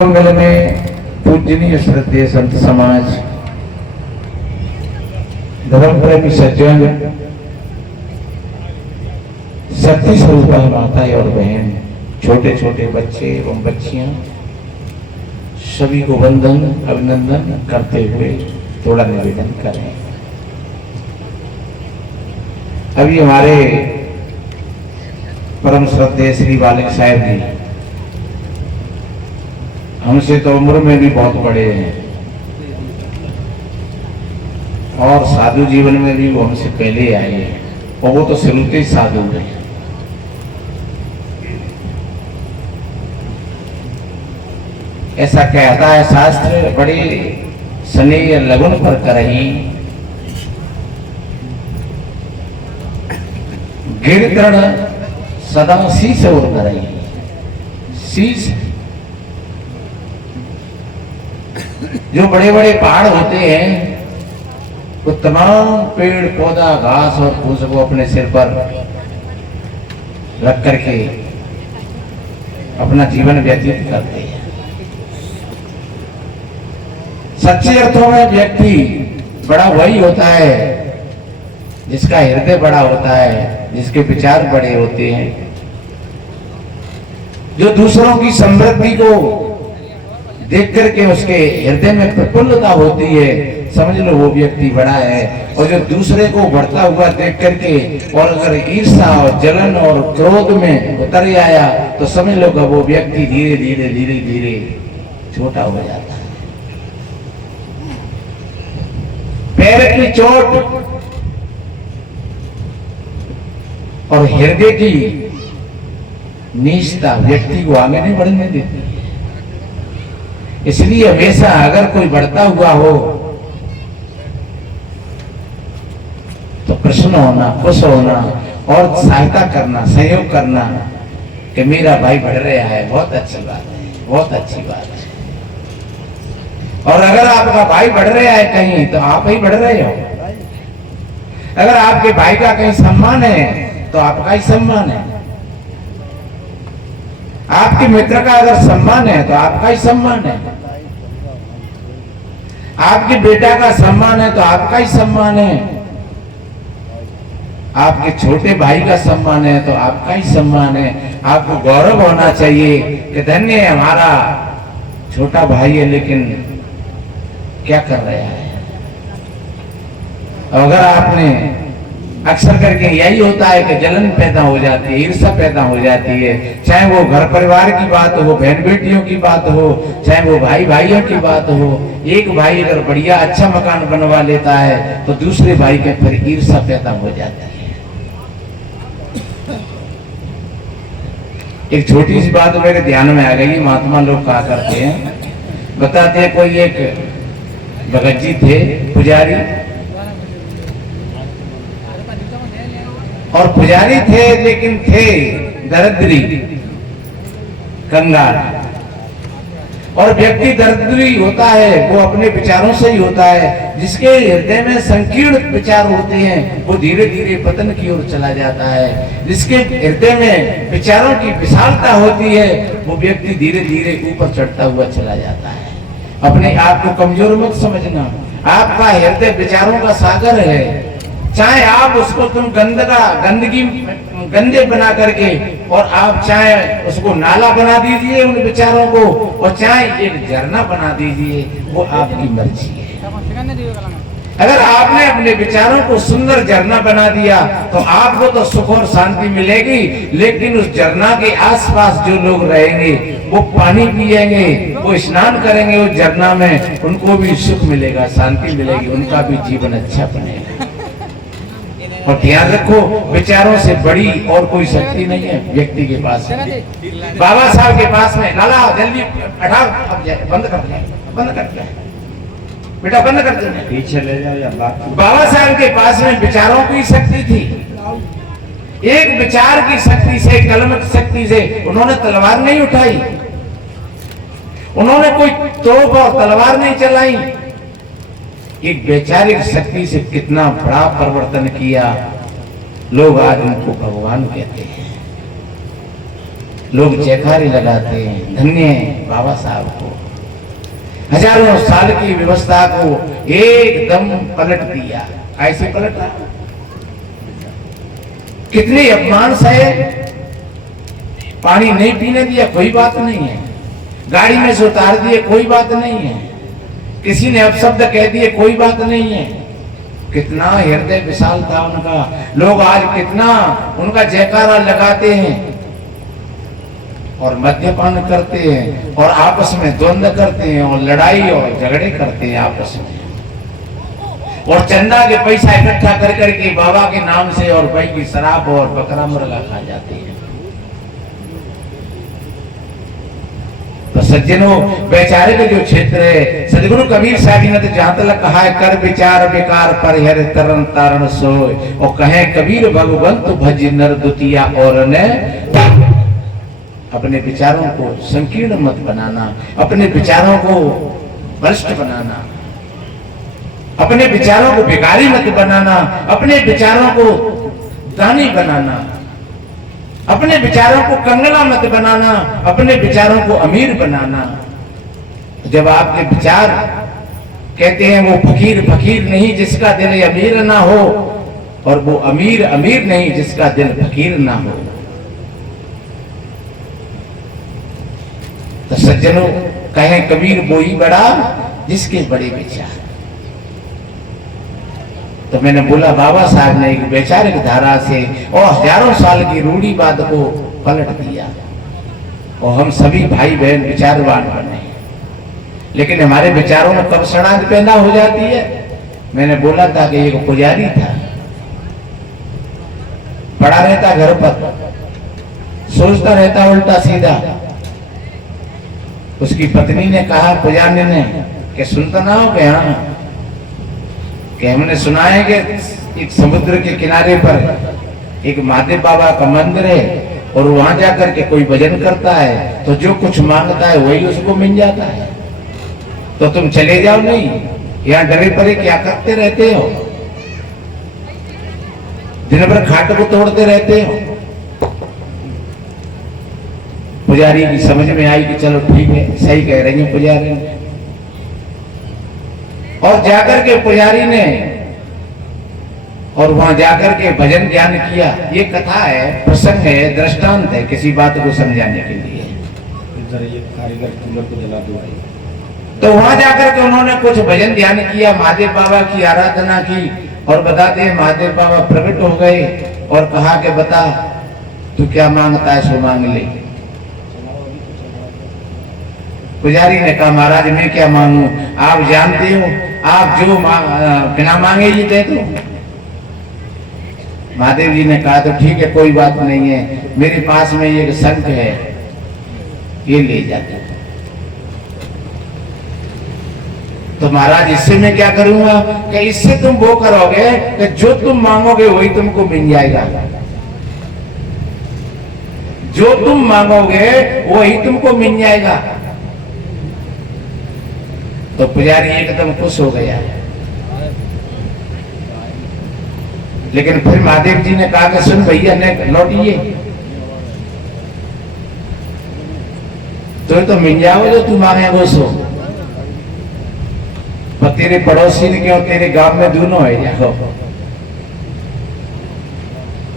मंगल में पूजनीय श्रद्धेय संत समाज, धर्म प्रेमी सज्जन, शक्ति स्वरूप माताएं और बहन, छोटे छोटे बच्चे एवं बच्चियां, सभी को वंदन अभिनंदन करते हुए थोड़ा निवेदन करें। अभी हमारे परम श्रद्धेय श्री बालक साहब जी हमसे तो उम्र में भी बहुत बड़े हैं और साधु जीवन में भी वो हमसे पहले आए हैं और वो तो शुरू साधु हैं। ऐसा कहता है शास्त्र, बड़े स्नेह लगन पर करही गिरतरण सदा शीश और करही। शीश जो बड़े बड़े पहाड़ होते हैं वो तमाम पेड़ पौधा घास और फूस को अपने सिर पर रख करके अपना जीवन व्यतीत करते हैं। सच्चे अर्थों में व्यक्ति बड़ा वही होता है जिसका हृदय बड़ा होता है, जिसके विचार बड़े होते हैं, जो दूसरों की समृद्धि को देख करके उसके हृदय में प्रफुल्लता होती है, समझ लो वो व्यक्ति बड़ा है। और जो दूसरे को बढ़ता हुआ देख करके और अगर ईर्ष्या और जलन और क्रोध में उतर आया तो समझ लो कि वो व्यक्ति धीरे धीरे धीरे धीरे छोटा हो जाता है। पैर की चोट और हृदय की नीचता व्यक्ति को आगे नहीं बढ़ने देती। इसलिए हमेशा अगर कोई बढ़ता हुआ हो तो प्रसन्न होना, खुश होना और सहायता करना, सहयोग करना कि मेरा भाई बढ़ रहा है, बहुत अच्छी बात है, बहुत अच्छी बात है। और अगर आपका भाई बढ़ रहा है कहीं तो आप ही बढ़ रहे हो। अगर आपके भाई का कहीं सम्मान है तो आपका ही सम्मान है। आपके मित्र का अगर सम्मान है तो आपका ही सम्मान है। आपके बेटा का सम्मान है तो आपका ही सम्मान है। आपके छोटे भाई का सम्मान है तो आपका ही सम्मान है। आपको गौरव होना चाहिए कि धन्य है हमारा छोटा भाई है, लेकिन क्या कर रहा है। अगर आपने अक्सर करके यही होता है कि जलन पैदा हो जाती है, ईर्ष्या पैदा हो जाती है, चाहे वो घर परिवार की बात हो, बहन बेटियों की बात हो, चाहे वो भाई भाइयों की बात हो। एक भाई अगर बढ़िया अच्छा मकान बनवा लेता है तो दूसरे भाई के फिर ईर्ष्या पैदा हो जाती है। एक छोटी सी बात मेरे ध्यान में आ गई। महात्मा लोग कहा करते हैं, बताते हैं, कोई एक भगत जी थे पुजारी, और पुजारी थे लेकिन थे दरिद्री कंगाल। और व्यक्ति दरिद्री होता है वो अपने विचारों से ही होता है। जिसके हृदय में संकीर्ण विचार होते हैं वो धीरे धीरे पतन की ओर चला जाता है। जिसके हृदय में विचारों की विशालता होती है वो व्यक्ति धीरे धीरे ऊपर चढ़ता हुआ चला जाता है। अपने आप को कमजोर मत समझना। आपका हृदय विचारों का सागर है। चाहे आप उसको तुम गंदगी गंदे बना करके और आप चाहे उसको नाला बना दीजिए उन विचारों को, और चाहे एक झरना बना दीजिए, वो आपकी मर्जी है। अगर आपने अपने विचारों को सुंदर झरना बना दिया तो आपको तो सुख और शांति मिलेगी, लेकिन उस झरना के आसपास जो लोग रहेंगे वो पानी पिएंगे, वो स्नान करेंगे उस झरना में, उनको भी सुख मिलेगा, शांति मिलेगी, उनका भी जीवन अच्छा बनेगा। और ध्यान रखो, विचारों से बड़ी और कोई शक्ति नहीं है व्यक्ति के पास। बाबा साहब के पास में, लाला जल्दी हटाओ, बंद कर दिया, बंद कर दिया बेटा, बंद कर दिया, पीछे ले जाओ या बाबा साहब के पास में विचारों की शक्ति थी। एक विचार की शक्ति से, कलम की शक्ति से उन्होंने तलवार नहीं उठाई, उन्होंने कोई तोप और तलवार नहीं चलाई। एक वैचारिक शक्ति से कितना बड़ा परिवर्तन किया। लोग आज उनको भगवान कहते हैं। लोग जयकारे लगाते हैं, धन्य है बाबा साहब को। हजारों साल की व्यवस्था को एकदम पलट दिया। ऐसे पलटा, कितने अपमान सहे। पानी नहीं पीने दिया, कोई बात नहीं है। गाड़ी में से उतार दिए, कोई बात नहीं है। किसी ने अपशब्द कह दिए, कोई बात नहीं है। कितना हृदय विशाल था उनका। लोग आज कितना उनका जयकारा लगाते हैं और मद्यपान करते हैं और आपस में द्वंद्व करते हैं और लड़ाई और झगड़े करते हैं आपस में, और चंदा के पैसा इकट्ठा कर करके बाबा के नाम से और भाई की शराब और बकरा मुर्गा खा जाते हैं। तो सज्जनों, वैचारिक जो क्षेत्र है, सदगुरु कबीर साहब ने तो जहां तक कहा है, कर विचार विकार पर हर तरन तारण सोय, और कहे कबीर भगवंत भज नर दुतिया और ने। अपने विचारों को संकीर्ण मत बनाना, अपने विचारों को बलिष्ठ बनाना, अपने विचारों को भिखारी मत बनाना, अपने विचारों को दानी बनाना, अपने विचारों को कंगला मत बनाना, अपने विचारों को अमीर बनाना। जब आपके विचार कहते हैं वो फकीर फकीर नहीं जिसका दिल अमीर ना हो, और वो अमीर अमीर नहीं जिसका दिल फकीर ना हो। तो सज्जनों, कहें कबीर वो ही बड़ा जिसके बड़े विचार। तो मैंने बोला बाबा साहब ने एक वैचारिक धारा से और हजारों साल की रूढ़िवाद को पलट दिया, और हम सभी भाई बहन विचारवान बने। लेकिन हमारे विचारों में कब सड़ांध पैदा हो जाती है। मैंने बोला था कि एक पुजारी था, पड़ा रहता घर पर, सोचता रहता उल्टा सीधा। उसकी पत्नी ने कहा पुजारी ने कि सुनता ना हो क्या, कि हमने सुना है कि एक समुद्र के किनारे पर एक महादेव बाबा का मंदिर है, और वहां जाकर के कोई भजन करता है तो जो कुछ मांगता है वही उसको मिल जाता है। तो तुम चले जाओ, नहीं यहाँ डरे परे क्या करते रहते हो, दिन भर खाट को तोड़ते रहते हो। पुजारी की समझ में आई कि चलो ठीक है, सही कह रही है पुजारी। और जाकर के पुजारी ने और वहां जाकर के भजन ज्ञान किया। ये कथा है, प्रसंग है, दृष्टांत है किसी बात को समझाने के लिए। तो वहां जाकर के उन्होंने कुछ भजन ध्यान किया, महादेव बाबा की आराधना की, और बताते हैं महादेव बाबा प्रकट हो गए और कहा कि बता तू क्या मांगता है सो मांग ले। पुजारी ने कहा महाराज मैं क्या मांगू, आप जानते हो आप जो बिना मांगे ही दे दो। महादेव जी ने कहा तो ठीक है कोई बात नहीं है, मेरे पास में एक शंख है, ये ले जाते। तो महाराज इससे मैं क्या करूंगा, कि इससे तुम वो करोगे कि जो तुम मांगोगे वही तुमको मिल जाएगा, जो तुम मांगोगे वही तुमको मिल जाएगा। तो पुजारी एकदम खुश हो गया। लेकिन फिर महादेव जी ने कहा कि सुन भैया ने लौटिए, तो मिल जाओ जो तू मांगे वो सो। पर तेरे पड़ोसी ने क्यों, तेरे गांव में दोनों है जाओ,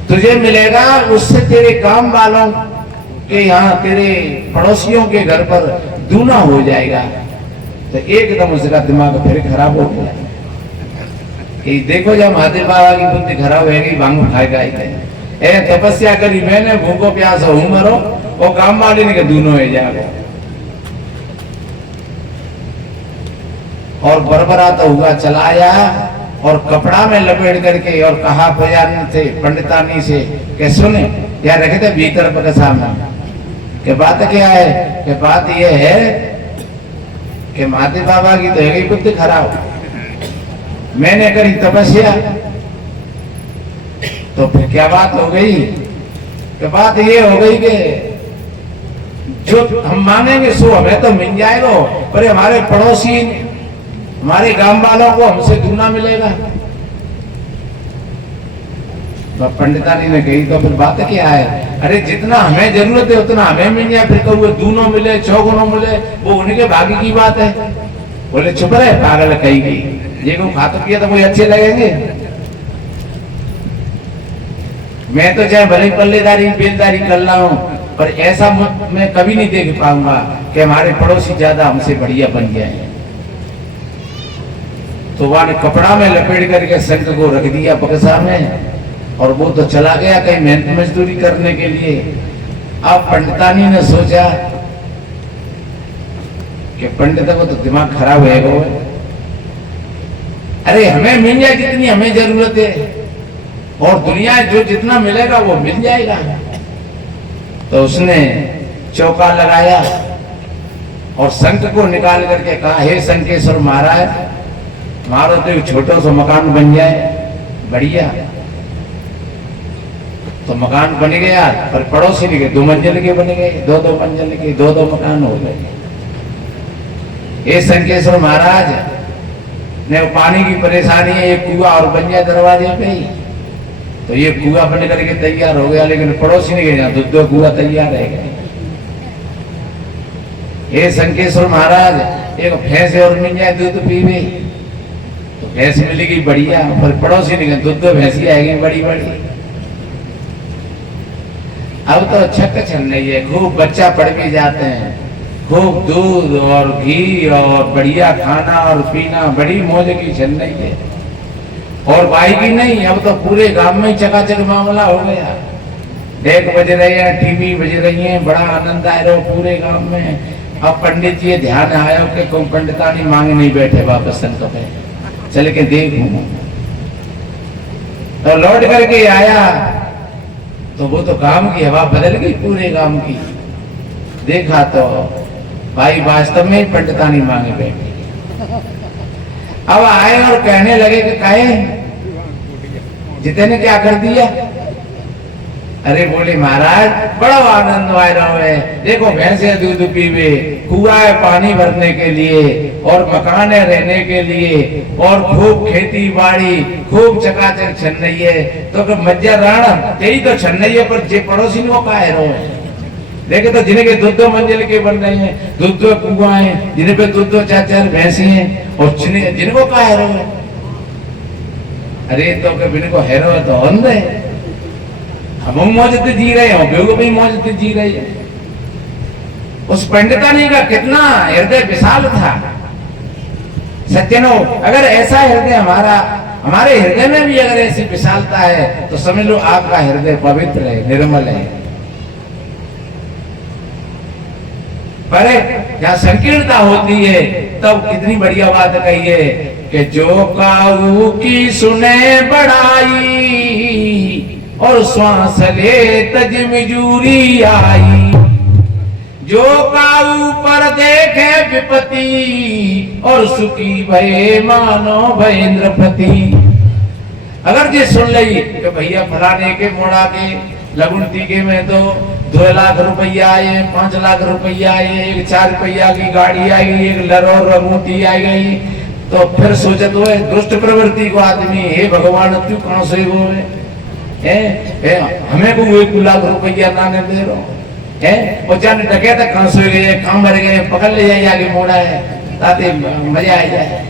तुझे मिलेगा उससे तेरे काम वालों के यहाँ तेरे पड़ोसियों के घर पर दूना हो जाएगा। तो एकदम उसका दिमाग फिर खराब हो गया कि देखो जब महादेव बाबा की बुद्धि खराब होगी भांग खाएगा ही। तपस्या करी मैंने, भूखो प्यास हूं मरो, और काम वाले ने दोनों है जाओ। और बरबराता हुआ चला आया और कपड़ा में लपेट करके और कहा पुजारी से पंडितानी से कि सुने या रखे थे भीतर पर सामने कि बात क्या है, कि बात यह है कि महादेव बाबा की तो है गई बुद्धि खराब, मैंने करी तपस्या, तो फिर क्या बात हो गई, कि बात ये हो गई कि जो हम मांगेंगे सो हमें तो मिल जाएगा, पर हमारे पड़ोसी हमारे गांव वालों को हमसे दूना मिलेगा। तो पंडितानी ने कही तो फिर बात क्या है, अरे जितना हमें जरूरत है उतना हमें मिल जाए, फिर कहूँ दूनों मिले चौगुनों मिले वो उनके भाग्य की बात है। बोले चुप रहे पागल कही गई, ये को खातर किया तो कोई अच्छे लगेंगे। मैं तो चाहे भले पल्लेदारी बेलदारी कर रहा हूँ, पर ऐसा मैं कभी नहीं देख पाऊंगा कि हमारे पड़ोसी ज्यादा हमसे बढ़िया बन जाए। तो वहां ने कपड़ा में लपेट करके शंख को रख दिया बक्सा में, और वो तो चला गया कहीं मेहनत मजदूरी करने के लिए। अब पंडितानी ने सोचा कि पंडित को तो दिमाग खराब है वो, अरे हमें मिल जाए जितनी हमें जरूरत है, और दुनिया जो जितना मिलेगा वो मिल जाएगा। तो उसने चौका लगाया और शंख को निकाल करके कहा, हे शंखेश्वर महाराज, मारो तो एक छोटा सा मकान बन जाए बढ़िया। तो मकान बन गया, पर पड़ोसी के 2 मंजिल के बन गए, 2-2 मंजिल के 2-2 मकान हो गए। हे शंखेश्वर महाराज ने पानी की परेशानी है, एक कुआं और बन जाए दरवाजे पे ही, तो ये कुआं बन करके तैयार हो गया। लेकिन पड़ोसी ने कहा 2 कुआं तैयार है। हे शंखेश्वर महाराज एक भैंस और मिल जाए दूध पीवे, तो भैंस मिलेगी बढ़िया, पर पड़ोसी ने कहा 2 भैंसी आएगी बड़ी बड़ी। अब तो छक छन रही है, खूब बच्चा पड़ भी जाते हैं, खूब दूध और घी और बढ़िया खाना और पीना, बड़ी मौज की छन रही है। और भाई की नहीं, अब तो पूरे गांव में चकाचक मामला हो गया। डेक बज रहे हैं, टीवी बज रही है, बड़ा आनंद आ रहा है पूरे गांव में। अब पंडित जी ध्यान आया कि कोई पंडितानी मांगे नहीं बैठे वापस संत पे, चल के देखूं। तो लौट करके आया तो वो तो गांव की हवा बदल गई पूरे गांव की। देखा तो भाई वास्तव में पंडितानी मांगे बैठे। अब आए और कहने लगे कि कहे जिते ने क्या कर दिया। अरे बोले महाराज बड़ा आनंद आ रहा है, देखो भैंसे दूध पीवे, कुआं है पानी भरने के लिए, और मकान है रहने के लिए, और खूब खेती बाड़ी खूब चकाचक छन रही है। तो मज्जा राणा यही तो छन रही है, पर जे पड़ोसी को का है देखे तो जिनके 2-2 मंजिल के बन रहे हैं, 2-2 कुआं हैं, जिन पे 2-2 4-4 भैंसी हैं, और जिनको का हैरो है। अरे तो कभी इनको हैरो है तो अंध है, हम मौजते जी रहे हो, बेगो भी मौजते जी रहे हैं। उस पंडितानी का कितना हृदय विशाल था। सज्जनों, अगर ऐसा हृदय हमारे हृदय में भी अगर ऐसी विशालता है तो समझ लो आपका हृदय पवित्र है, निर्मल है। पर जहाँ संकीर्णता होती है तब कितनी बढ़िया बात कही है कि जो काऊ की सुने बड़ाई, और श्वास ले तज मिजूरी आई। जो काऊ पर देखे विपत्ति, और सुखी भये मानो भयेंद्रपति। अगर जे सुन ली कि भैया फलाने के मोड़ा के लगुन टीके में तो 2 लाख रुपया आए, 5 लाख रुपया आए, एक 4 रुपया की गाड़ी आई, एक लरो रमूती आई गई, तो फिर सोचत हो दुष्ट प्रवृत्ति को आदमी, हे भगवान तू कहां से वो है, हमें को 1 लाख रुपया ना दे रहा है, और जाने डके तक कहां से गए, कहां मर गए, पकड़ ले जाए आगे मोड़ा है ताकि मजा आ जाए।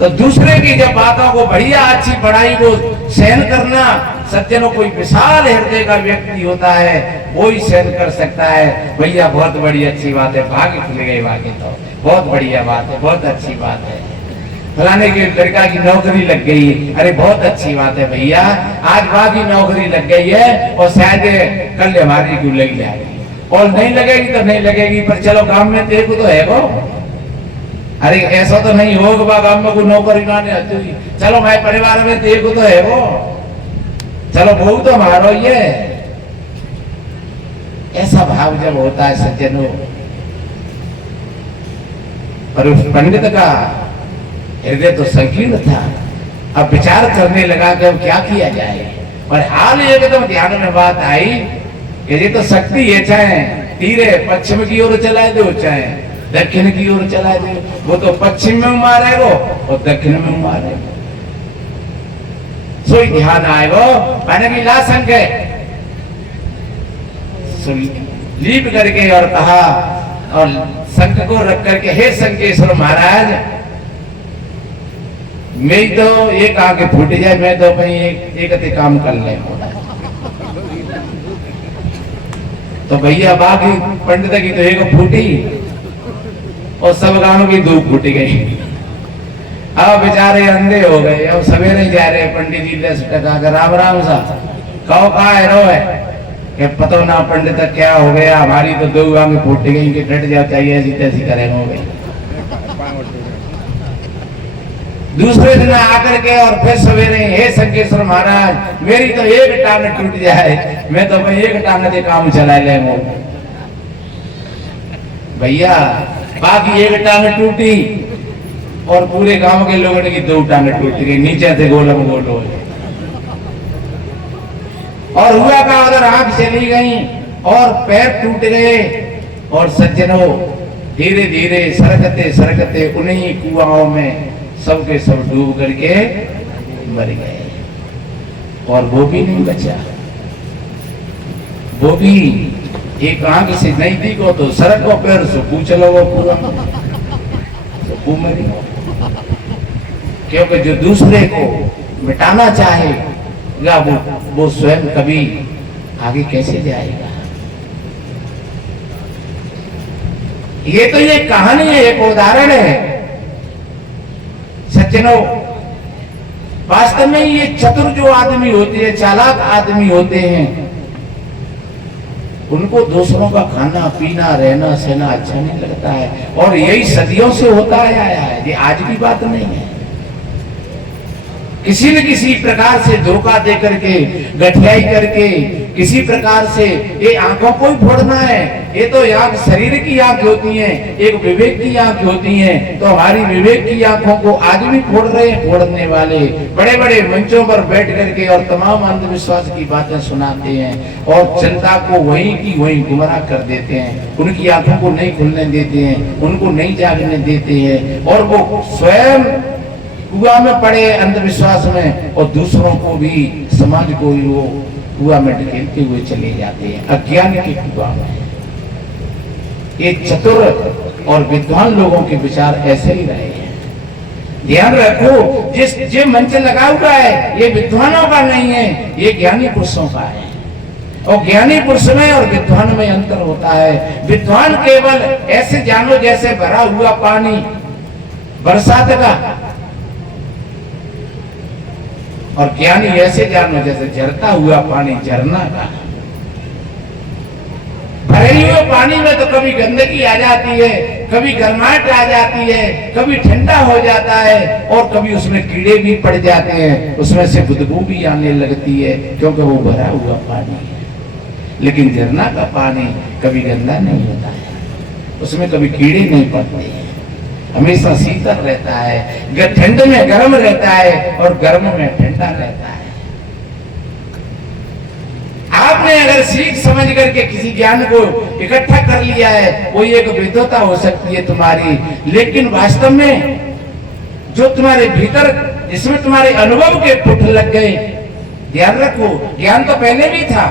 तो दूसरे की जब बातों को बढ़िया अच्छी पढ़ाई को सहन करना, सज्जनों कोई विशाल हृदय का व्यक्ति होता है वो ही सहन कर सकता है। भैया बहुत बड़ी अच्छी बात है, भाग्य खुल गए वाकई, तो बहुत बढ़िया बात है, बहुत अच्छी बात है। फलाने के लड़का की नौकरी लग गई, अरे बहुत अच्छी बात है भैया, आज वहां की नौकरी लग गई है और शायद कल हमारी क्यों लग जाएगी, और नहीं लगेगी तो नहीं लगेगी, पर चलो काम में देखो तो है वो। अरे ऐसा तो नहीं होगा गांव में कोई नौकरी लाने आती हुई, चलो मैं परिवार में देखो तो है वो, चलो बहु तो हमारा ही है। ऐसा भाव जब होता है सज्जनों, पर उस पंडित का हृदय तो संकीर्ण था। अब विचार करने लगा कि अब क्या किया जाए, और हाल एकदम ध्यान में बात आई कि ये तो शक्ति है, चाहे तीरे पश्चिम की ओर चलाए दो चाहे दक्षिण की ओर चलाए दो, वो तो पश्चिम में मारेगा और दक्षिण में मारेगा। सोई ध्यान आएगो मैंने भी ला संके लीप करके और कहा और शंख को रख करके हे शंकेश्वर महाराज मेरी तो एक आंख फूट जाए मैं तो कहीं एक काम कर ले। तो भैया बाकी पंडित की तो एक फूटी और सब गांव की दो फूट गई। अब बेचारे अंधे हो गए। अब सवेरे जा रहे पंडित जी ले टका कर राम राम सा कहो कहा है रो है कि पता ना पंडित क्या हो गया हमारी तो दो आंखें फूट गई कि डट जाओ चाहिए ऐसी तैसी करेंगे हो गई। दूसरे दिन आकर के और फिर सवेरे हे शंकेश्वर महाराज मेरी तो एक टांग टूट जाए मैं तो भाई एक टांग से काम चला लेंगे। भैया बाकी एक टांग टूटी और पूरे गांव के लोगों की दो टांग टूट गई नीचे से गोलम गोल हो गए। और हुआ का उधर आंख चली गई और पैर टूट गए और सज्जनों धीरे धीरे सरकते सरकते उन्हीं कुआओं में सबके सब डूब करके मर गए। और वो भी नहीं बचा। वो भी एक आंख से नहीं दिखो तो सड़क को पैर से पूछ लो वो पूरा तो मरी। क्योंकि जो दूसरे को मिटाना चाहे वो स्वयं कभी आगे कैसे जाएगा। ये तो ये कहानी है एक उदाहरण है सज्जनों। वास्तव में ये चतुर जो आदमी होते हैं चालाक आदमी होते हैं उनको दूसरों का खाना पीना रहना सहना अच्छा नहीं लगता है। और यही सदियों से होता आया है ये आज की बात नहीं है। किसी न किसी प्रकार से धोखा दे करके गठियाई करके किसी प्रकार से ये आंखों को ही फोड़ना है। ये तो आंख शरीर की आंख होती है एक विवेक की आंख होती है। तो हमारी विवेक की आंखों को आज भी फोड़ रहे हैं फोड़ने वाले बड़े बड़े मंचों पर बैठ करके और तमाम अंधविश्वास की बातें सुनाते हैं और जनता को वहीं की वहीं गुमराह कर देते हैं। उनकी आंखों को नहीं खुलने देते हैं उनको नहीं जागने देते हैं और वो स्वयं कुआं में पड़े अंधविश्वास में और दूसरों को भी समाज को भी वो कुआं में ढकेलते हुए चले जाते हैं अज्ञान के कुआं में। ये चतुर और विद्वान लोगों के विचार ऐसे ही रहे हैं। ध्यान रखो जिस जो मंच लगा हुआ है ये विद्वानों का नहीं है ये ज्ञानी पुरुषों का है। और ज्ञानी पुरुष में और विद्वान में अंतर होता है। विद्वान केवल ऐसे जानो जैसे भरा हुआ पानी बरसात का और ज्ञानी ऐसे जानो जैसे झरता हुआ पानी झरना का। भरे हुए पानी में तो कभी गंदगी आ जाती है कभी गर्माहट आ जाती है कभी ठंडा हो जाता है और कभी उसमें कीड़े भी पड़ जाते हैं उसमें से बदबू भी आने लगती है क्योंकि वो भरा हुआ पानी है। लेकिन झरना का पानी कभी गंदा नहीं होता है उसमें कभी कीड़े नहीं पड़ते हैं हमेशा शीतल रहता है ठंड में गर्म रहता है और गर्म में ठंडा रहता है। आपने अगर सीख समझ करके किसी ज्ञान को इकट्ठा कर लिया है वो एक विद्वता हो सकती है तुम्हारी। लेकिन वास्तव में जो तुम्हारे भीतर जिसमें तुम्हारे अनुभव के पुट लग गए ध्यान रखो ज्ञान तो पहले भी था।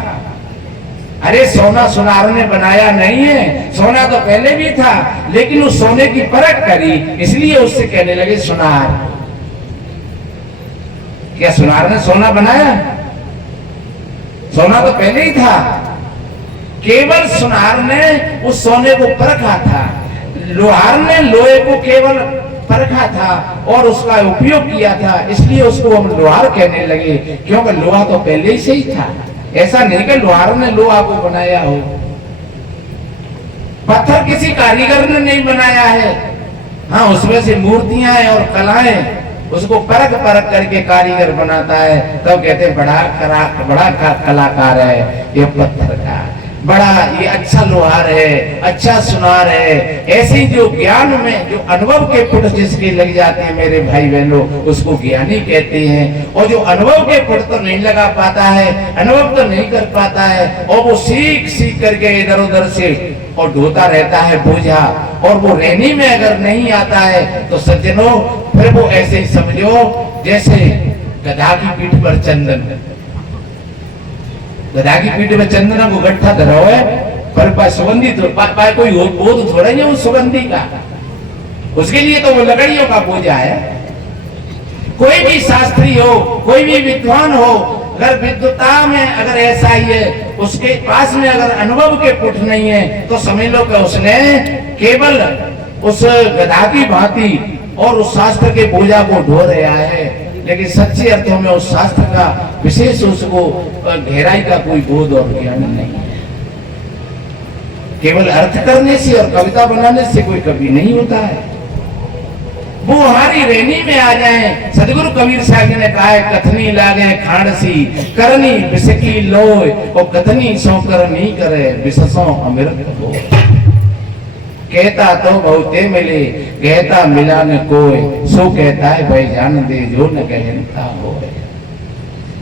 अरे सोना सुनार ने बनाया नहीं है सोना तो पहले भी था लेकिन उस सोने की परख करी इसलिए उससे कहने लगे सुनार। क्या सुनार ने सोना बनाया? सोना तो पहले ही था केवल सुनार ने उस सोने को परखा था। लोहार ने लोहे को केवल परखा था और उसका उपयोग किया था इसलिए उसको हम लोहार कहने लगे क्योंकि लोहा तो पहले से ही था। ऐसा नहीं कि लोहार ने लोहा को बनाया हो। पत्थर किसी कारीगर ने नहीं बनाया है। हाँ उसमें से मूर्तियां हैं और कलाएं उसको परख परख करके कारीगर बनाता है तब कहते बड़ा कलाकार है ये पत्थर का बड़ा ये अच्छा लोहार है अच्छा सुनार है। ऐसे जो ज्ञान में जो अनुभव के पुट जिसके लग जाते हैं मेरे भाई बहनों उसको ज्ञानी कहते हैं। और जो अनुभव के पुट तो नहीं लगा पाता है अनुभव तो नहीं कर पाता है और वो सीख सीख करके इधर उधर से और ढोता रहता है बोझा और वो रहने में अगर नहीं आता है तो सज्जनों फिर वो ऐसे ही समझो जैसे गधा की पीठ पर चंदन, गधा की पीठ पर चंदन को गट्ठा धरा है, पर सुगंधी कोई बोध थोड़ा ही है उस सुगंधी का, उसके लिए तो वो लकड़ियों का पूजा है। कोई भी शास्त्री हो, कोई भी विद्वान हो, अगर विद्वता में अगर ऐसा ही है, उसके पास में अगर अनुभव के पुट नहीं है, तो समझ लो कि उसने केवल उस गधा की भांति और उस शास्त्र के पूजा को ढो रहा है, लेकिन सच्चे अर्थों में उस शास्त्र का विशेष उसको गहराई का कोई बोध और ज्ञान नहीं है। केवल अर्थ करने से और कविता बनाने से कोई कवि नहीं होता है। वो हमारी रेनी में आ जाए। सदगुरु कबीर साहब ने कहा है, कथनी लागे खांडसी करनी बिसकी लोय, और कथनी सो करनी करे बिससों अमृत हो। कहता तो बहुते मिले, कहता मिला न कोई, सो कहता है भाई जान दे जो न कहता हो।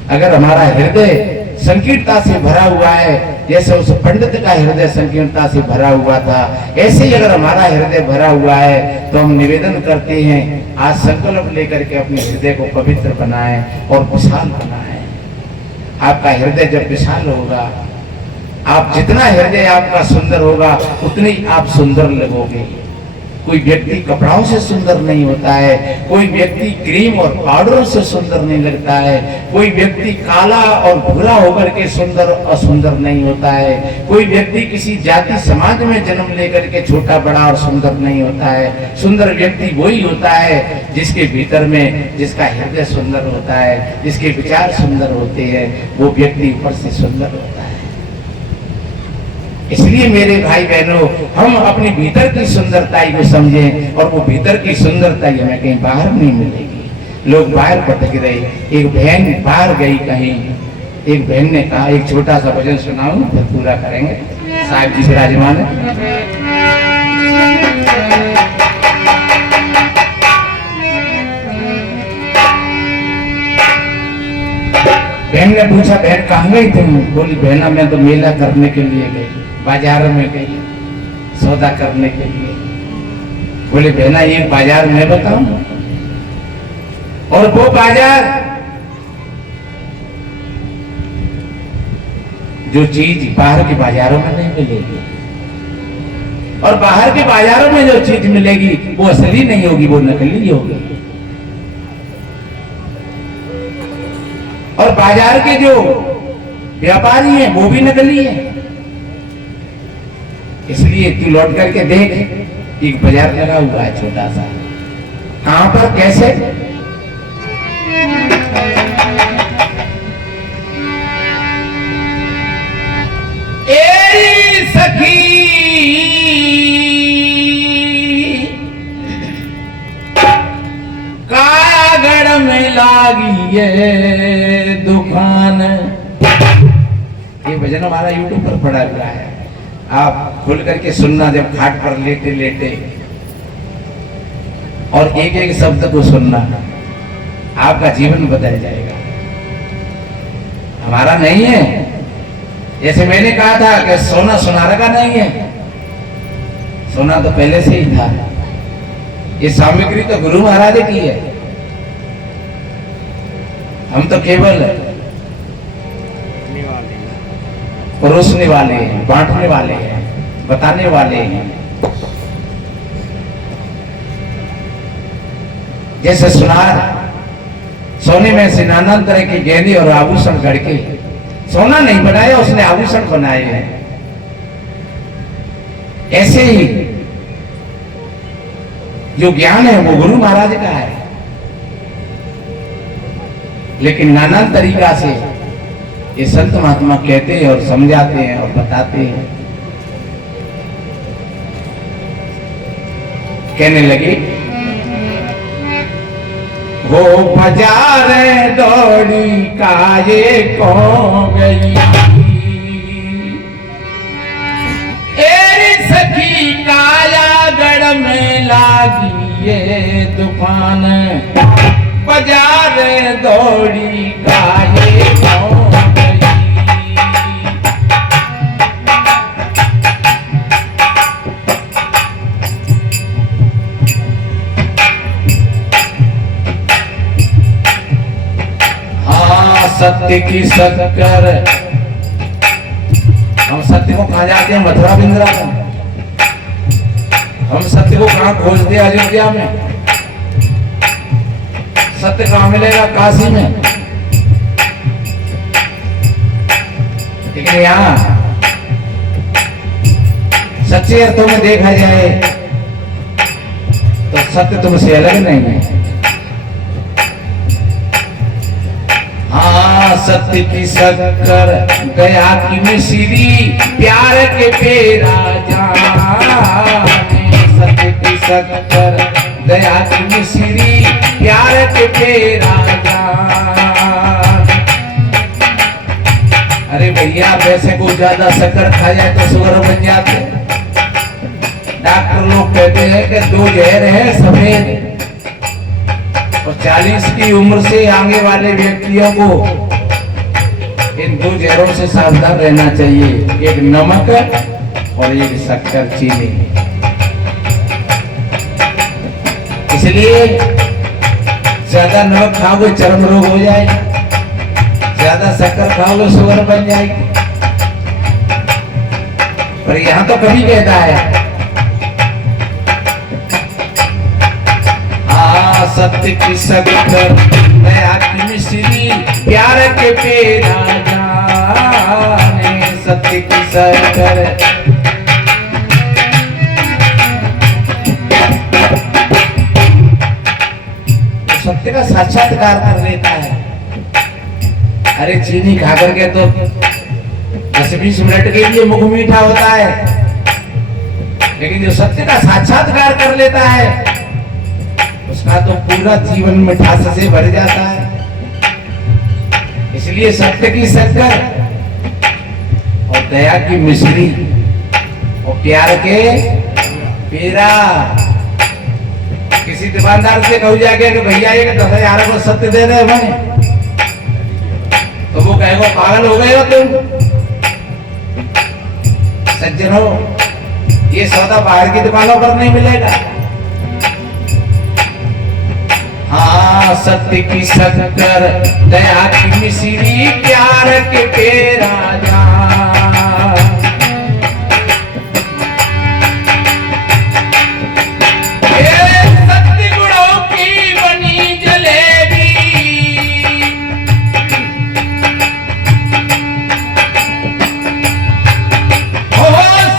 अगर हमारा हृदय संकीर्णता से भरा हुआ है, जैसे उस पंडित का हृदय संकीर्णता से भरा हुआ था, ऐसे ही अगर हमारा हृदय भरा हुआ है, तो हम निवेदन करते हैं, आज संकल्प लेकर के अपने हृदय को पवित्र बनाएं और विशाल बनाएं। आपका हृदय जब विशाल होगा, आप जितना हृदय आपका सुंदर होगा, उतनी आप सुंदर लगोगे। कोई व्यक्ति कपड़ों से सुंदर नहीं होता है, कोई व्यक्ति क्रीम और पाउडर से सुंदर नहीं लगता है, कोई व्यक्ति काला और भूरा होकर के सुंदर और सुंदर नहीं होता है, कोई व्यक्ति किसी जाति समाज में जन्म लेकर के छोटा बड़ा और सुंदर नहीं होता है। सुंदर व्यक्ति वही होता है जिसके भीतर में, जिसका हृदय सुंदर होता है, जिसके विचार सुंदर होते हैं, वो व्यक्ति ऊपर से सुंदर होता है। इसलिए मेरे भाई बहनों, हम अपने भीतर की सुंदरता को समझें, और वो भीतर की सुंदरता हमें कहीं बाहर नहीं मिलेगी। लोग बाहर भटक रहे। एक बहन बाहर गई कहीं, एक बहन ने कहा, एक छोटा सा भजन सुनाऊं फिर पूरा करेंगे, साहिब जी विराजमान है। बहन ने पूछा, बहन कहाँ गई तुम? बोली, बहना मैं तो मेला करने के लिए गई, बाजार में गई सौदा करने के लिए। बोले, बहना एक बाजार मैं बताऊं? और वो बाजार जो चीज बाहर के बाजारों में नहीं मिलेगी, और बाहर के बाजारों में जो चीज मिलेगी वो असली नहीं होगी, वो नकली होगी। और बाजार के जो व्यापारी हैं वो भी नकली है। इसलिए तू लौट करके देख, एक बाजार लगा हुआ है छोटा सा, कहां पर, कैसे? एरी सखी कायागढ़ में लागी ये दुकान। ये भजन हमारा यूट्यूब पर पड़ा हुआ है, आप खुल करके सुनना, जब खाट पर लेटे लेटे, और एक एक शब्द को सुनना, आपका जीवन बदल जाएगा। हमारा नहीं है, जैसे मैंने कहा था कि सोना सुनार का नहीं है, सोना तो पहले से ही था। ये सामग्री तो गुरु महाराज की है, हम तो केवल परोसने वाले हैं, बांटने वाले हैं, बताने वाले हैं। जैसे सुनार सोने में से नाना तरह के गहने और आभूषण गढ़के, सोना नहीं बनाया उसने, आभूषण बनाए हैं। ऐसे ही जो ज्ञान है वो गुरु महाराज का है, लेकिन नाना तरीका से ये संत महात्मा कहते हैं और समझाते हैं और बताते हैं। कहने लगे, वो बाजार दौड़ी काये को गई, एरी सखी कायागढ़ में लागी ये दुकान, बाजार दौड़ी काये को सत्य की शक्कर। हम सत्य को कहाँ जाते हैं? मथुरा वृंदावन। हम सत्य को कहाँ खोजते हैं? अयोध्या में। सत्य कहाँ मिलेगा? काशी में। लेकिन यहाँ सच्चे अर्थों में देखा जाए तो सत्य तुमसे अलग नहीं है। हाँ, सत्य की शक्कर गया की मिश्री, प्यार के पेरा जाने। सत्य की शक्कर गया की मिश्री, प्यार के पेरा जाने। अरे भैया, वैसे को ज्यादा शक्कर खा जाए तो शुगर बन जाते। डॉक्टर लोग कहते हैं कि 2 जहर है सफेद, और 40 की उम्र से आगे वाले व्यक्तियों को इन 2 जहरों से सावधान रहना चाहिए, एक नमक और एक शक्कर, चीनी। इसलिए ज्यादा नमक खाओगे चर्म रोग हो जाएगा, ज्यादा शक्कर खाओगे शुगर बन जाएगी। पर यहां तो कभी कहता है सत्य की शक्कर दया की मिश्री, प्यार के पेरा जाने। सत्य की शक्कर सत्य का साक्षात्कार कर लेता है। अरे चीनी खा करके तो 10-20 मिनट के लिए मुख मीठा होता है, लेकिन जो सत्य का साक्षात्कार कर लेता है उसका तो पूरा जीवन मिठास से भर जाता है। इसलिए सत्य की शक्कर और दया की मिश्री और प्यार के पेरा। किसी दुकानदार से कहू जाके कि भैया ये 10,000 को सत्य दे रहे हैं, तो वो कहेगा पागल हो गए हो तुम। सज्जनों, ये सौदा बाहर की दुकानों पर नहीं मिलेगा। हाँ, सत्य की शक्कर दया की मिश्री, प्यार के पेरा जाने। सत्य गुणों की बनी जलेबी, ओ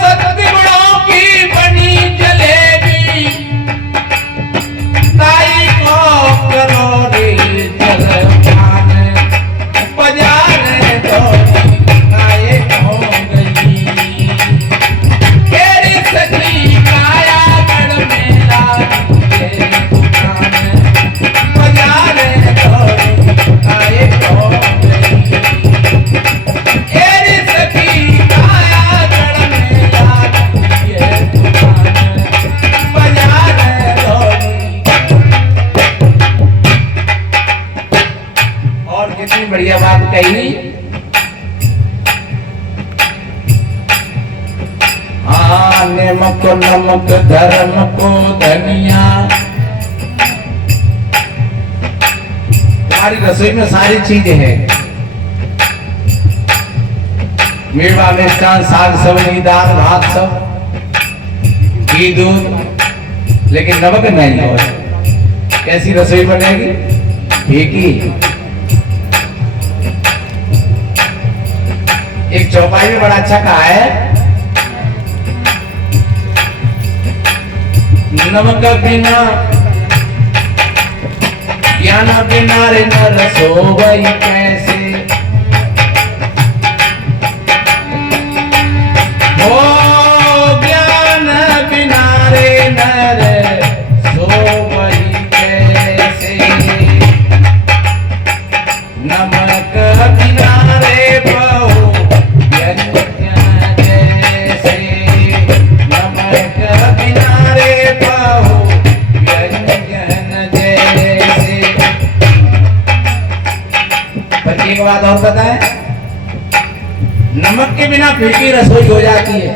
सत्य गुणों की बनी जलेबी, ताई को करो रे जलपान, बजाने दो काये हो गई। तेरी सखी काया गढ़ में लागे दुकान, बजाने दो काये हो गई। तेरी सखी काया गढ़ में लागे दुकान, बजाने दो। और कितनी बढ़िया बात कही। हाँ, नमक को नमक, धर्म को धनिया। हमारी रसोई में सारी चीजें हैं, मेवा मिष्ठान, साग सब्जी, दाल भात, सब घी दूध, लेकिन नमक नहीं हो। कैसी रसोई बनेगी? फीकी। एक चौपाई में बड़ा अच्छा कहा है, नमक बिना ज्ञान बिना रे नर सोवई कैसे। ओ ज्ञान बिना रे नर सोवई कैसे। नमक बिना रे बहु जैसे। नमक बिना रे बहु व्यंजन जैसे। एक बात और पता है, नमक के बिना फीकी रसोई हो जाती है।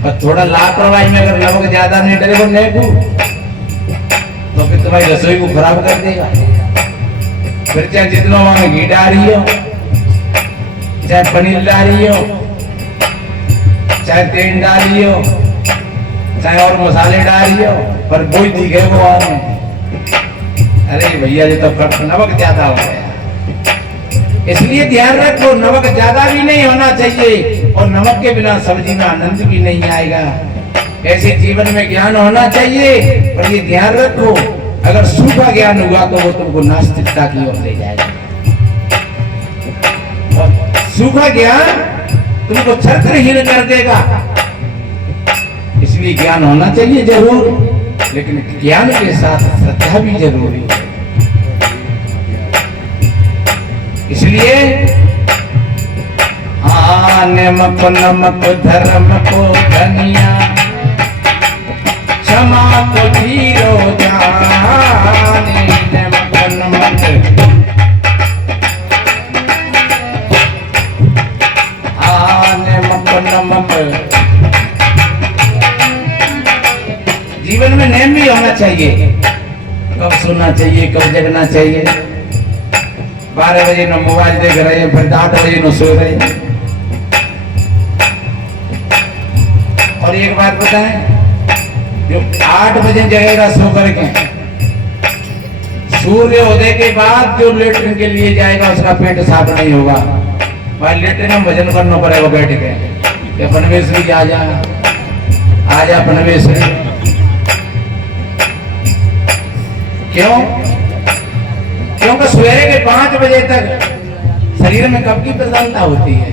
और थोड़ा लापरवाही में अगर नमक ज्यादा नहीं डले वो नहीं तो फिर तुम्हारी रसोई को खराब कर देगा। फिर चाहे जितना वहां घी डाली हो, चाहे पनीर डाली हो, चाहे तेल डाली हो, चाहे और मसाले डाली हो, पर कोई दिखे वो आने, अरे भैया ये तो नमक ज्यादा हो गया। इसलिए ध्यान रखो, नमक ज्यादा भी नहीं होना चाहिए और नमक के बिना सब्जी में आनंद भी नहीं आएगा। ऐसे जीवन में ज्ञान होना चाहिए, पर ये ध्यान रखो अगर सूखा ज्ञान हुआ तो वो तुमको नास्तिकता की ओर ले जाएगा। और सूखा ज्ञान तुमको चरित्रहीन कर देगा। इसलिए ज्ञान होना चाहिए जरूर, लेकिन ज्ञान के साथ श्रद्धा भी जरूरी है। इसलिए नमक नमक धर्म को धनिया, क्षमा को धीरो जाने। नमक नमक नमक नमक। जीवन में नेम भी होना चाहिए, कब सोना चाहिए, कब जगना चाहिए। 12 बजे न मोबाइल देख रहे हैं, फिर 8 बजे न सो रहे हैं। और एक बात बताएं, जो 8 बजे जगेगा सो करके, सूर्य उदय के बाद जो लेटरिन के लिए जाएगा उसका पेट साफ नहीं होगा। भाई लेटरिन में भजन करना पड़ेगा बैठ के, पनवेश्वरी आजा पनवेश्वरी। क्यों? क्योंकि सवेरे के 5 बजे तक शरीर में कफ की प्रधानता होती है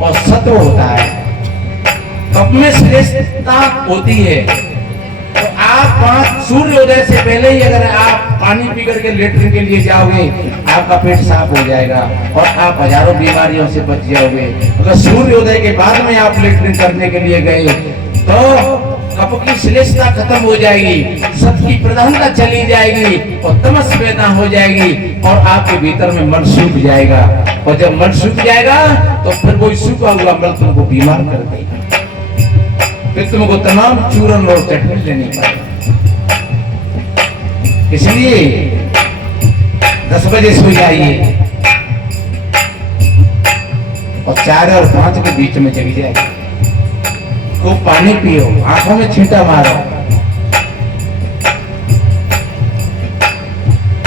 और सत्व होता है, कफ में श्रेष्ठता होती है। तो आप सूर्योदय से पहले ही अगर आप पानी पी करके लेटरिन के लिए जाओगे, आपका पेट साफ हो जाएगा और आप हजारों बीमारियों से बच जाओगे। अगर सूर्योदय के बाद में आप लेटरिन करने के लिए गए तो कफ की श्लेषता खत्म हो जाएगी, सत्व की प्रधानता चली जाएगी और तमस पैदा हो जाएगी और आपके भीतर में मन सूख जाएगा। और जब मन सूख जाएगा तो फिर कोई सूखा हुआ मल तुमको बीमार कर देगा, फिर तुमको तमाम चूरन और चटनी लेनी पड़ेगी। इसलिए 10 बजे सो जाइए और 4 और 5 के बीच में जग जाइए। खूब पानी पियो, आंखों में छींटा मारो,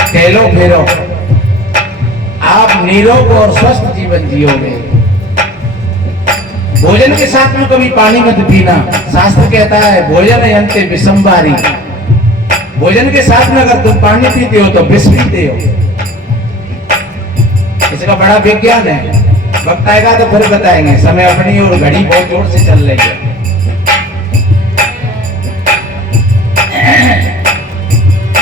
टहलो फिरो, आप निरोग और स्वस्थ जीवन जियोगे। भोजन के साथ में कभी पानी मत पीना। शास्त्र कहता है भोजन यंते विषमवारी। भोजन के साथ में अगर तुम पानी पीते हो तो विष पीते हो। इसका बड़ा विज्ञान है, वक्त आएगा तो फिर बताएंगे। समय अपनी और घड़ी बहुत जोर से चल रही है।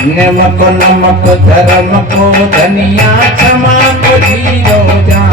नमक नमक धर्म को धनिया, क्षमा को धीरो जान।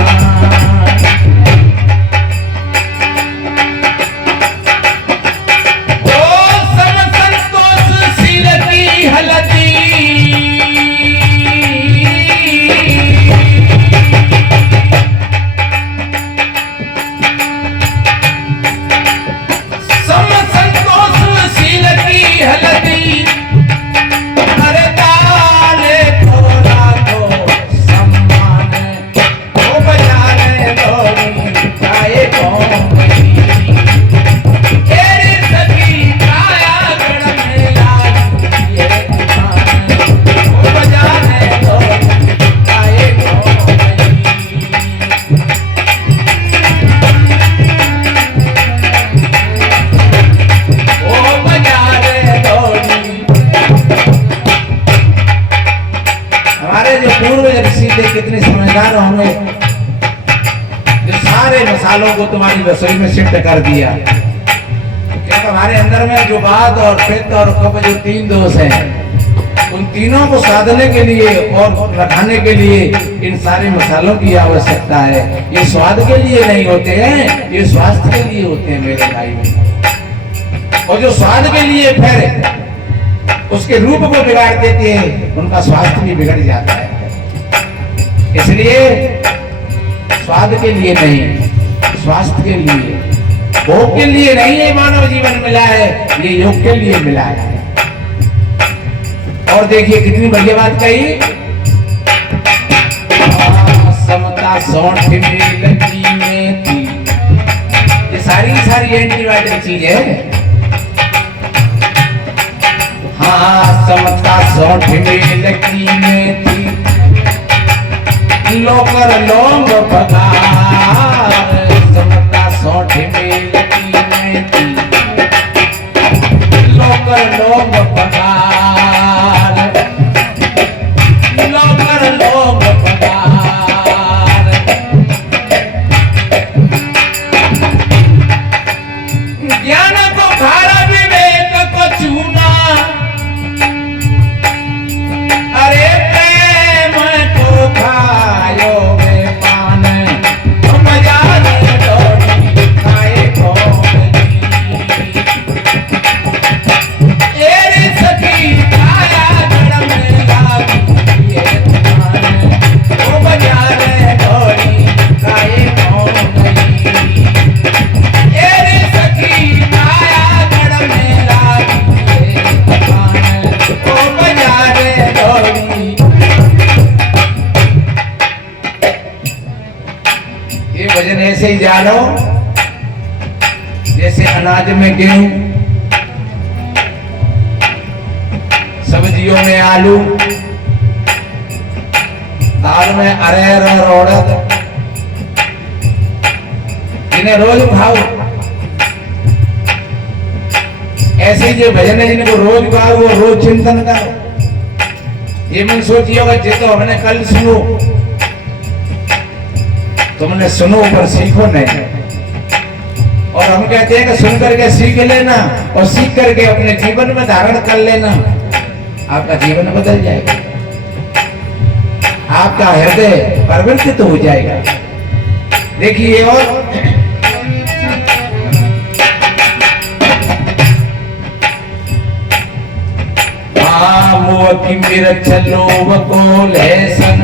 कितने समझदार होंगे जो सारे मसालों को तुम्हारी रसोई में शिफ्ट कर दिया। क्या हमारे अंदर में जो वात और पित्त और कफ जो 3 दोष हैं, उन तीनों को साधने के लिए और रखाने के लिए इन सारे मसालों की आवश्यकता है। ये स्वाद के लिए नहीं होते हैं, ये स्वास्थ्य के लिए होते हैं मेरे भाई। और जो स्वाद के लिए फिर उसके रूप को बिगाड़ देते हैं, उनका स्वास्थ्य भी बिगड़ जाता है। इसलिए स्वाद के लिए नहीं, स्वास्थ्य के लिए, भोग के लिए नहीं ये मानव जीवन मिला है, ये योग के लिए मिला है। और देखिए कितनी बढ़िया बात कही, समता सौंठ में लगी मेथी, ये सारी एंटीबायोटिक चीज है। हाँ समता सौंठ में लगी मेथी, लोकर लौंग पगार, समता सौंठ में लगी मेथी, लोकर लौंग पगार, लोकर लौंग पगार। ज्ञान को खारा विवेक को चूना, अरे प्रेम को खायो में पान, बाजार दौड़ी खाए भोगनी। एरे सखी काया गड़ में लागी ये पान, ओ बाजार दौड़ी खाए भोगनी। एरे सखी काया गड़ में लागी ये पान, ओ बाजार दौड़ी। ये भजन ऐसे ही जा लो जैसे अनाज में गेहूं, सब्जियों में आलू, दाल में अरहर और उड़द, इन्हें रोज खाओ। ऐसे ही जो भजन है जिनको रोज खाओ वो रोज चिंतन करो। ये मन सोचिएगा जे तो हमने कल सुनो, तुमने सुनो पर सीखो नहीं। और हम कहते हैं कि सुन करके सीख लेना और सीख करके अपने जीवन में धारण कर लेना, आपका जीवन बदल जाएगा, आपका हृदय परिवर्तित हो जाएगा। देखिए और की मेरा चलो को लहसन,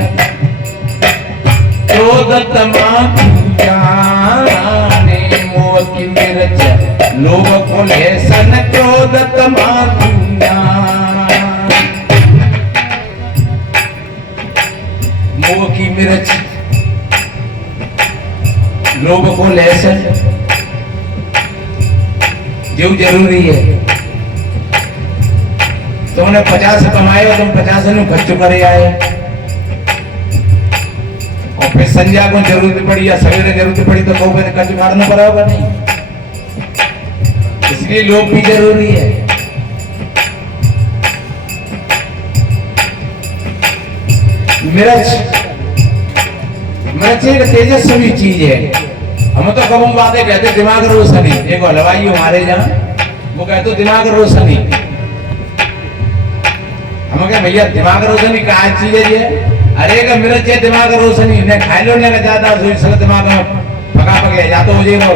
क्रोध तमाकू जाने, मोह की मेरा चलो को लहसन, क्रोध तमाकू जाने। मोह की मिर्च, लोभ को लहसन जो जरूरी है। तुमने 50 कमाए और तुम 50 में खर्च करे आए, और फिर संध्या को जरूरत पड़ी या सवेरे जरूरत पड़ी तो कहोगे खर्च मारना पड़ा होगा नहीं। इसलिए लोभ भी जरूरी है। मिर्च एक तेजस्वी चीज है। हम तो कब बातें कहते दिमाग रोशनी, एक हलवाई हमारे जहाँ वो कहते दिमाग रोशनी। हम कहे भैया दिमाग रोशनी क्या चीज है ये? अरे का मिर्च है दिमाग रोशनी, ने खाई लो ने ज्यादा दिमाग में पका पक जा तो हो जाएगा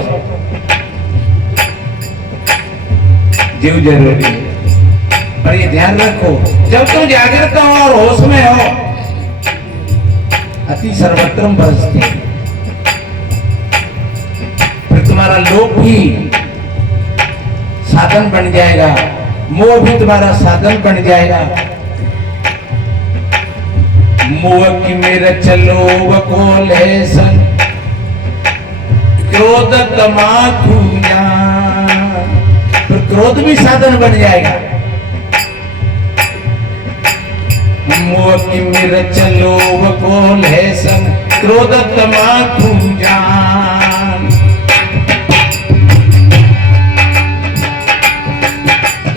जीव जरूरी है। पर ये ध्यान रखो जब तुम जागृत हो और होश में हो, अति सर्वत्रम बरसती, फिर तुम्हारा लोभ भी साधन बन जाएगा, मोह भी तुम्हारा साधन बन जाएगा। मोह की मेरा चलो को लहसन, क्रोध तमाकू जान, फिर क्रोध भी साधन बन जाएगा। मोह की मेरा चलो को लहसन, क्रोध तमाकू जान।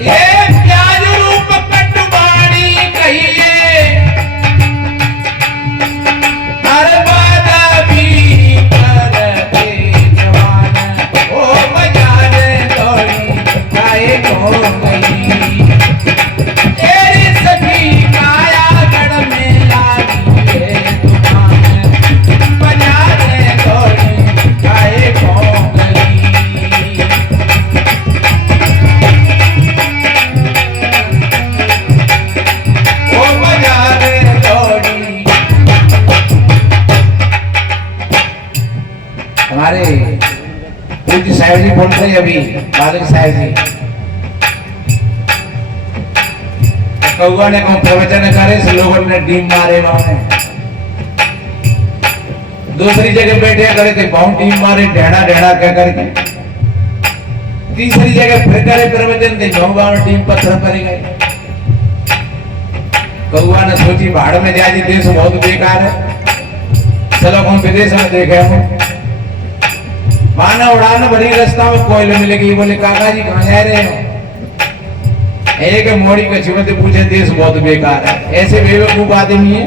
ये प्याज रूप कटवाणी कहिए, हर बाधा भी करते जवान, ओ बाजार दौड़ी काहे को गई। तेरी सखी काया गढ़ में लागी है दुकान, बाजार दौड़ी काहे को गई। ओ बाजार दौड़ी। हमारे पूज्य साहिब जी बोल रहे अभी, बालक साहिब जी कौआ ने कौन प्रवचन करे, लोगों ने डीम मारे वहां दूसरी जगह बैठे करे थे बाउंटी मारे ढेड़ा ढेड़ा कह करके, तीसरी जगह फिर करे प्रवचन थे नौगांव टीम पत्थर पर गए। कौआ ने सोची भाड़ में जाए देश बहुत बेकार है, चलो हम विदेश में देखे हम माना उड़ाना भरी रास्ता में कोयले मिलेगी। बोले काका जी कहाँ जा रहे हो? एक मोड़ी कछुआ से पूछे देश बहुत बेकार है। ऐसे बेवकूफ आदमी है,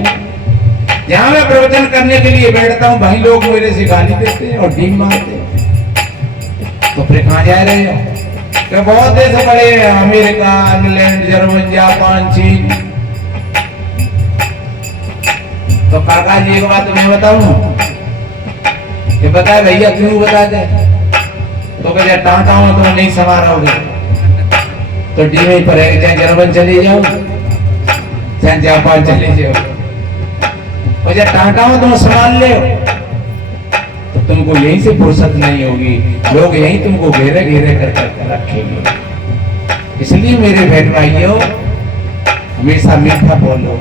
जहां मैं प्रवचन करने के लिए बैठता हूँ भाई लोग मेरे से गाली देते हैं और डीम मारते हैं। तो फिर कहाँ जा रहे हो? तो बहुत देश बड़े हैं, अमेरिका, इंग्लैंड, जर्मन, जापान, चीन। तो काका जी एक बात मैं बताऊं कि बताए भैया क्यों बता दे? तो कहते टाटा हो तो नहीं समा रहोगे, तो डीमे पर है चाहे जर्मन चले जाओ चाहे जापान चले जाओ, और जब टाटा हो तो संभाल ले, तो तुमको यहीं से फुर्सत नहीं होगी, लोग यहीं तुमको घेरे घेरे कर रखेंगे। इसलिए मेरे बहन भाइयों हमेशा मीठा बोलो।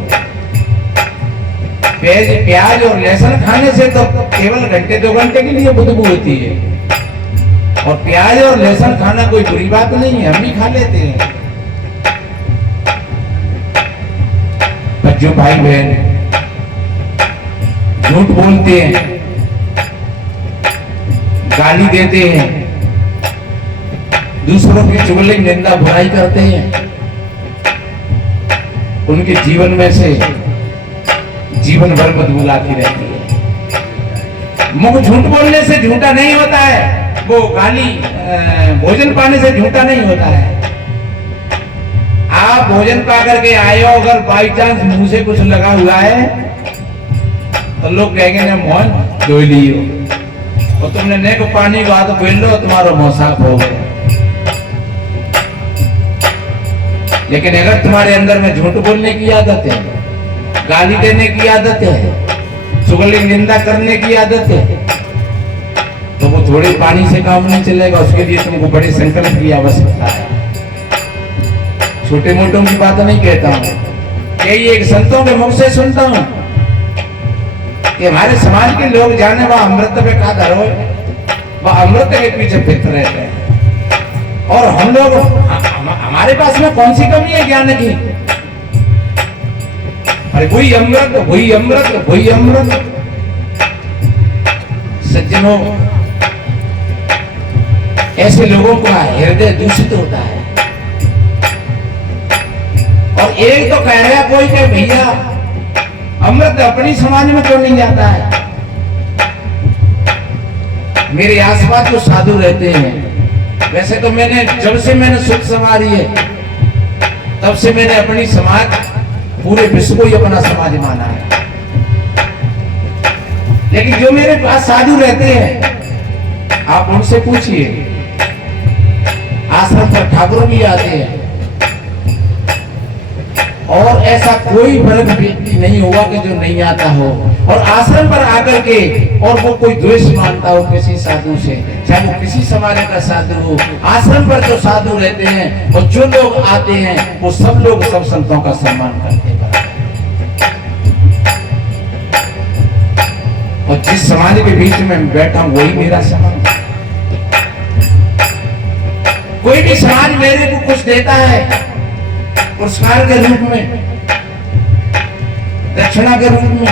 प्याज और लहसुन खाने से तो केवल घंटे 2 घंटे के लिए बदबू होती है, और प्याज और लहसुन खाना कोई बुरी बात नहीं है, हम भी खा लेते हैं। बच्चों भाई बहन झूठ बोलते हैं, गाली देते हैं, दूसरों की चुगली निंदा बुराई करते हैं, उनके जीवन में से जीवन भर बदबू आती रहती है। मुंह झूठ बोलने से झूठा नहीं होता है, वो गाली भोजन पाने से झूठा नहीं होता है। आप भोजन पा करके आए हो, अगर बाई चांस मुंह से कुछ लगा हुआ है तो लोग कहेंगे ना मोहन धो लियो, और तुमने ने को पानी को हाथ फेर लो तुम्हारा मुंह साफ हो गया। लेकिन अगर तुम्हारे अंदर में झूठ बोलने की आदत है, गाली देने की आदत है, चुगली निंदा करने की आदत है, तो वो थोड़े पानी से काम नहीं चलेगा। उसके लिए तुमको बड़े संकल्प की आवश्यकता है। छोटे मोटों की बात नहीं कहता हूँ, यही एक संतों के मुख से सुनता हूँ कि हमारे समाज के लोग जाने वह अमृत पे का धरो, वह अमृत के पीछे फिरते रहते हैं, और हम लोग हमारे पास में कौन सी कमी है ज्ञान की? अरे वही अमृत, वही अमृत, वही अमृत। सज्जनों, ऐसे लोगों का हृदय दूषित होता है। और एक तो कह रहा कोई कि भैया अमृत अपनी समाज में क्यों नहीं जाता है? मेरे आसपास जो साधु रहते हैं, वैसे तो मैंने जब से मैंने सुख संवारी है तब से मैंने अपनी समाज, पूरे विश्व को ही अपना समाज माना है। लेकिन जो मेरे पास साधु रहते हैं, आप उनसे पूछिए, आश्रम पर ठाकुर भी आते हैं, और ऐसा कोई वर्ग व्यक्ति नहीं होगा कि जो नहीं आता हो, और आश्रम पर आकर के और वो कोई द्वेष मानता हो किसी साधु से, चाहे वो किसी समाज का साधु हो। आश्रम पर जो साधु रहते हैं और जो लोग आते हैं, वो सब लोग सब संतों का सम्मान करते हैं। और जिस समाज के बीच में बैठा हूं वही मेरा समाज। कोई भी समाज मेरे को कुछ देता है पुरस्कार के रूप में, दक्षिणा के रूप में,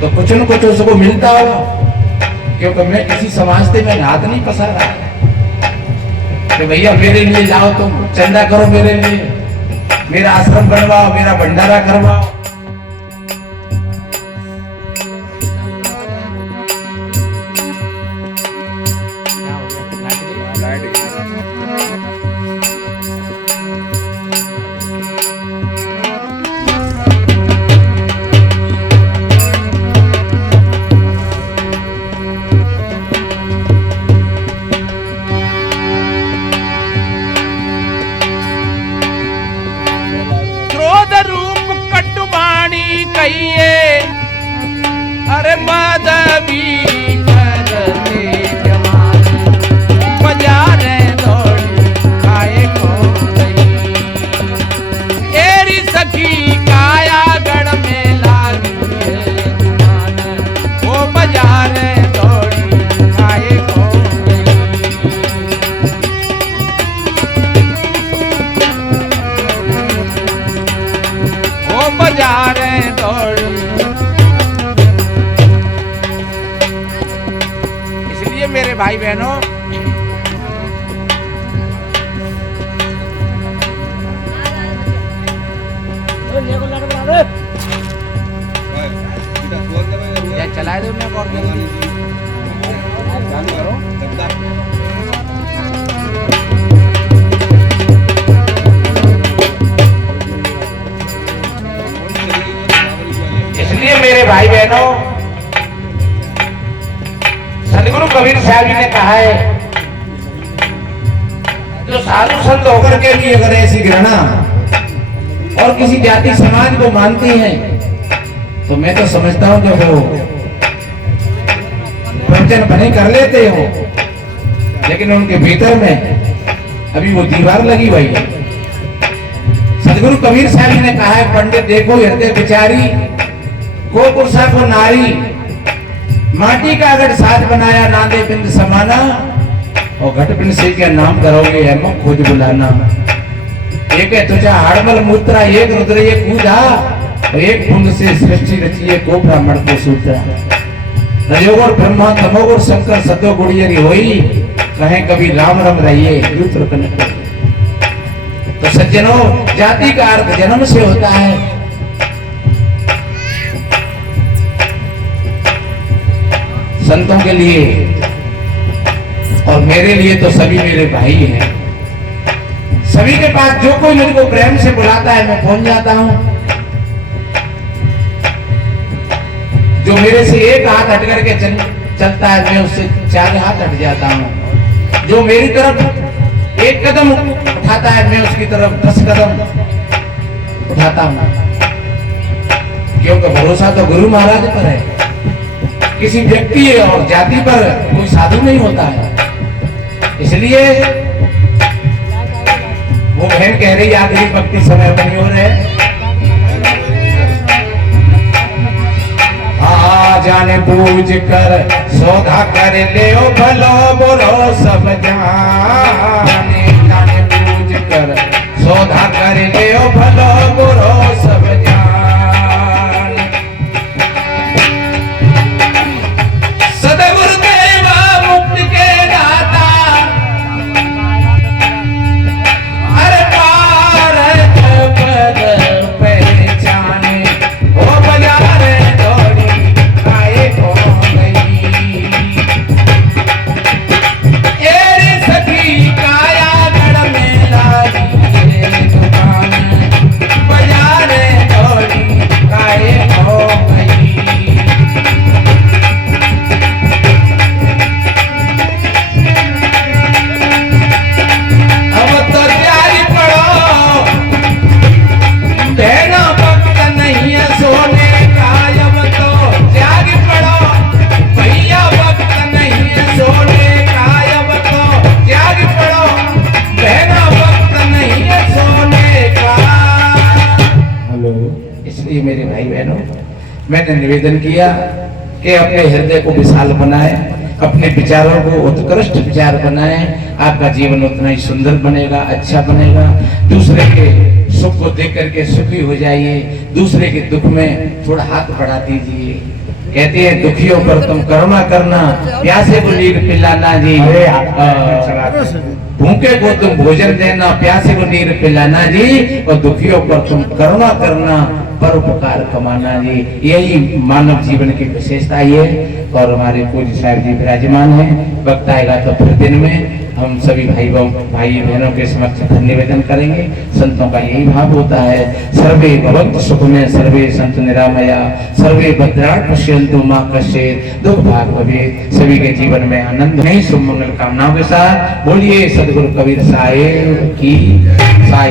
तो कुछ न कुछ उसको मिलता होगा, क्योंकि मैं किसी समाज से मैं हाथ नहीं पसार रहा कि भैया मेरे लिए जाओ, तुम चंदा करो मेरे लिए, मेरा आश्रम बनवाओ, मेरा भंडारा करवाओ। अरे माधवी करते जवान बजा रहे दो भाई बहनों, चला दो करो। इसलिए मेरे भाई बहनों, सदगुरु कबीर साहब जी ने कहा है, जो साधु संत होकर के भी अगर ऐसी घृणा और किसी जाति समाज को मानती हैं, तो मैं तो समझता हूं कि वो प्रवचन भले कर लेते हो, लेकिन उनके भीतर में अभी वो दीवार लगी हुई है। सदगुरु कबीर साहब जी ने कहा है, पंडित देखो हृदय बिचारी, को पुरुषा को नारी, माटी का अगर साथ बनाया ना दे बिंद समाना, और घट बिन से क्या नाम करोगे है मुख खोज बुलाना। एक है तुझा हाड़मल मूत्रा, एक रुद्र एक कूदा, और एक पुंग से सृष्टि रची है को ब्राह्मण को सूत्रा। रजोगुण ब्रह्मा तमोगुण शंकर सतो गुड़ियरी होई, कहे कभी राम रम रहिए युत्र कनक। तो सज्जनों, जाति का अर्थ जन्म से होता है। संतों के लिए और मेरे लिए तो सभी मेरे भाई हैं। सभी के पास जो कोई मुझको प्रेम से बुलाता है मैं पहुंच जाता हूं। जो मेरे से एक हाथ हट करके चलता है मैं उससे 4 हाथ हट जाता हूं। जो मेरी तरफ एक कदम उठाता है मैं उसकी तरफ 10 कदम उठाता हूं, क्योंकि भरोसा तो गुरु महाराज पर है। किसी व्यक्ति और जाति पर कोई साधु नहीं होता है। इसलिए वो बहन कह रही आखिरी भक्ति समय बनी हो रहे, जाने पूज कर सौदा कर ले ओ भलो बुरो सब जाने। जाने पूज कर सौदा कर ले ओ भलो बुरो सब जाने। सदगुरु देवा मुक्ति के दाता, हर पार पद पहचाने, ओ बाजार दौड़ी हो गई। एरे सखी काया गढ़ में लाई दुकान, बाजार दौड़ी काए हो गई। अब तो त्यारी पड़ो, बहना वक्त नहीं है सोने का। अब तो त्यारी पड़ो भैया, वक्त नहीं है सोने का। अब तो त्यारी पड़ो बहना, वक्त नहीं है सोने का। हेलो, इसलिए मेरे भाई बहनों, मैंने निवेदन किया कि अपने हृदय को विशाल बनाए, अपने विचारों को उत्कृष्ट विचार बनाए। आपका जीवन उतना ही सुंदर बनेगा, अच्छा बनेगा। दूसरे के सुख को देख करके सुखी हो जाइए, दूसरे के दुख में थोड़ा हाथ बढ़ा दीजिए। कहते हैं दुखियों पर तुम करुणा करना, प्यासे को नीर पिलाना जी। भूखे को तुम भोजन देना, प्यासे को नीर पिलाना जी, और दुखियों पर तुम करुणा करना, परोपकार कमाना जी। यही मानव जीवन की विशेषता है। और हमारे पूज्य साहब जी विराजमान हैं। वक्त आएगा तो फिर दिन में हम सभी भाई बहनों के समक्ष धन्यवाद निवेदन करेंगे। संतों का यही भाव होता है, सर्वे भवन्तु सुखिनः, सर्वे सन्तु निरामया, सर्वे भद्राणि पश्यन्तु मा कश्चित् दुःख भाग् भवेत्। सभी के जीवन में आनंद नहीं, शुभ मंगल कामनाओं के साथ बोलिए सदगुरु कबीर साहिब की साहिब।